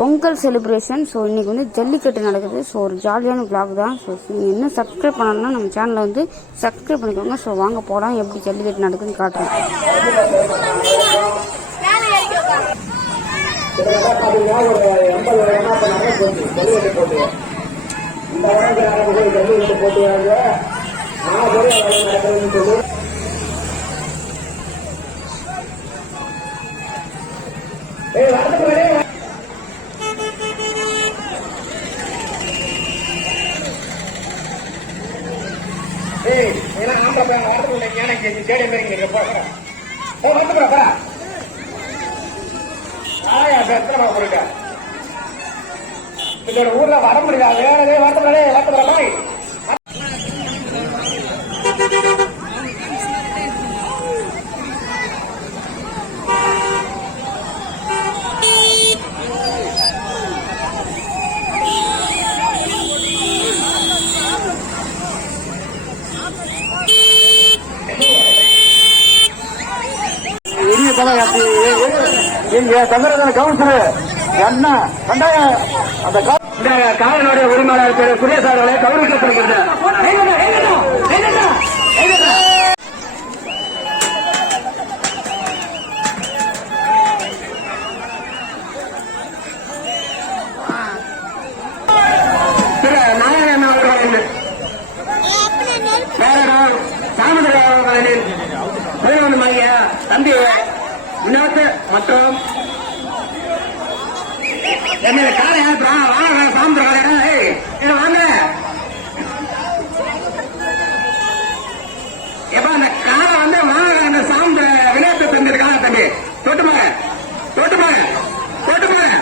Pongal celebration. So இன்றைக்கி வந்து ஜல்லிக்கட்டு நடக்குது. ஸோ ஒரு ஜாலியான vlog தான். ஸோ நீங்கள் இன்னும் சப்ஸ்கிரைப் பண்ணணும்னா நம்ம சேனலை வந்து சப்ஸ்கிரைப் பண்ணிக்கோங்க. ஸோ வாங்க போகலாம், எப்படி ஜல்லிக்கட்டு நடக்குதுன்னு காட்டுறேன். ஊர்ல வர முடியாது. தமிழக கவுன்சிலர் என்ன அந்த காவலுடைய உரிமையாளர் திரு சுரேஷ் அவர்களை கௌரவிக்கப்படுகிறது. திரு நாராயணன் அவர்களின் பேரர் சாமுதிரி அவர்களின் திருமணமாகிய தம்பி வினோத் மற்றும் என்ன காலை வாங்க சாமுதிரி வாங்க. எப்ப அந்த காலை வந்து வாங்க அந்த சாமுதிரி வினோத்தை தந்திருக்காங்க தம்பி. தொட்டு போங்க தொட்டு போங்க தொட்டு போங்க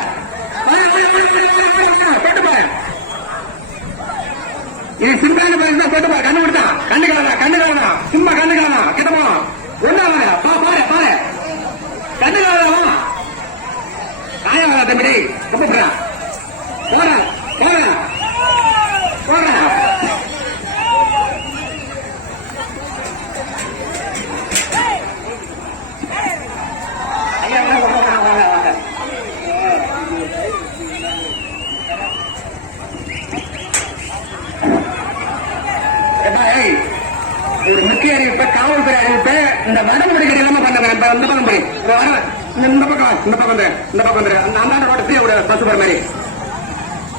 தொட்டு போங்க. இது சிம்பிளான பயிர் தான். தொட்டு போங்க. கண்ணு கொடுத்தா கண்ணு காலா சும்மா கண்ணு காலா கிட்டமா ஒண்ணா பாரு பாரு கண்ணு காலா காயா தம்பி கூப்பிடுறா போற போற போற. முக்கிய அறிவிப்ப காவல்துறை அறிவிப்ப இந்த வடமுடிக்கிற இல்லாம பண்ண இந்த பக்கம் போய் இந்த பக்கம் அந்த ரோட்டை ஃப்ரீயா விட பஸ் போற மாதிரி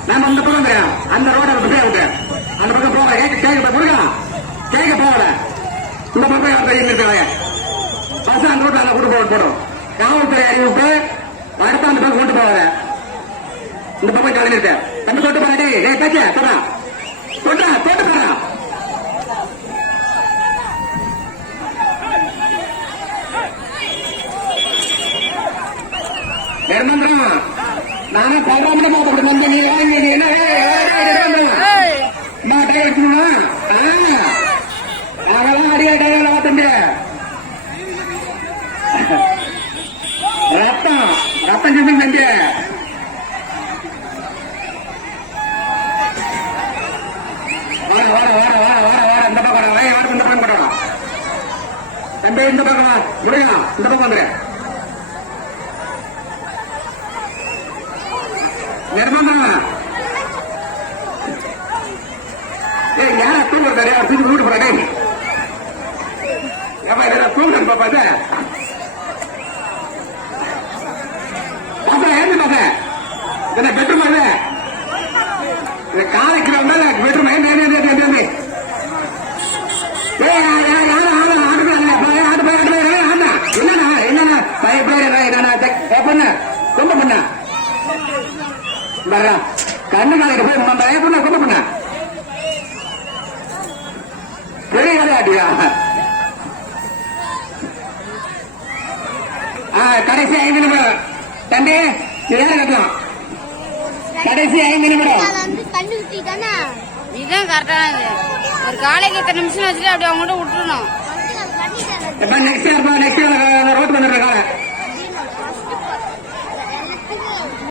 நாம இந்த பக்கம் அந்த ரோட ஃப்ரீயா விட்டு அந்த பக்கம் போக கேட்க கொடுக்கலாம் கேட்க போகல இந்த பக்கம் இருக்காங்க பஸ் அந்த ரோட்ல கூட்டு போடும். காவல்துறை அறிவிப்பு அடுத்த அந்த பக்கம் கொண்டு போவாங்க. இந்த பக்கம் கலந்துருக்க தம்பி தொட்டு பாரு பேச்ச சொல்றா தொட்டா தொட்டு பாரு. நிர்மந்திரம் நானும் பரவாயில்ல அப்படி வந்து நீ வாங்கி என்ன எடுக்கணுமா அதெல்லாம் அடியா டைல தம்பி. ரத்தம் செஞ்சு தம்பி வர இந்த பக்கம் இந்த பக்கம் போட்டோம் தம்பி. இந்த பக்கம் முடியலாம் இந்த பக்கம் வந்துரு. நிர்மந்திரம் யாரா தூங்குறாரு தூக்கி வீட்டு போறாரு தூங்க பாப்பா ஏன் பாப்பா என்ன பெட்ரூம் அது காலைக்கு பெட்ரூம் என்னன்னா ரொம்ப பண்ண கண்ணு காலைக்கு போய் பண்ண கொண்டு பண்ண பெரிய விளையாட்டியா. கடைசி 5 நிமிடம் தம்பி ஏன் கட்டலாம். கடைசி 5 நிமிடம் இதுதான் கரெக்டானது. ஒரு காலைக்கு இத்தனை நிமிஷம் வச்சுட்டு அப்படி அவங்ககிட்ட விட்டுருணும். நெக்ஸ்ட் ரோட் வந்துடுற காலை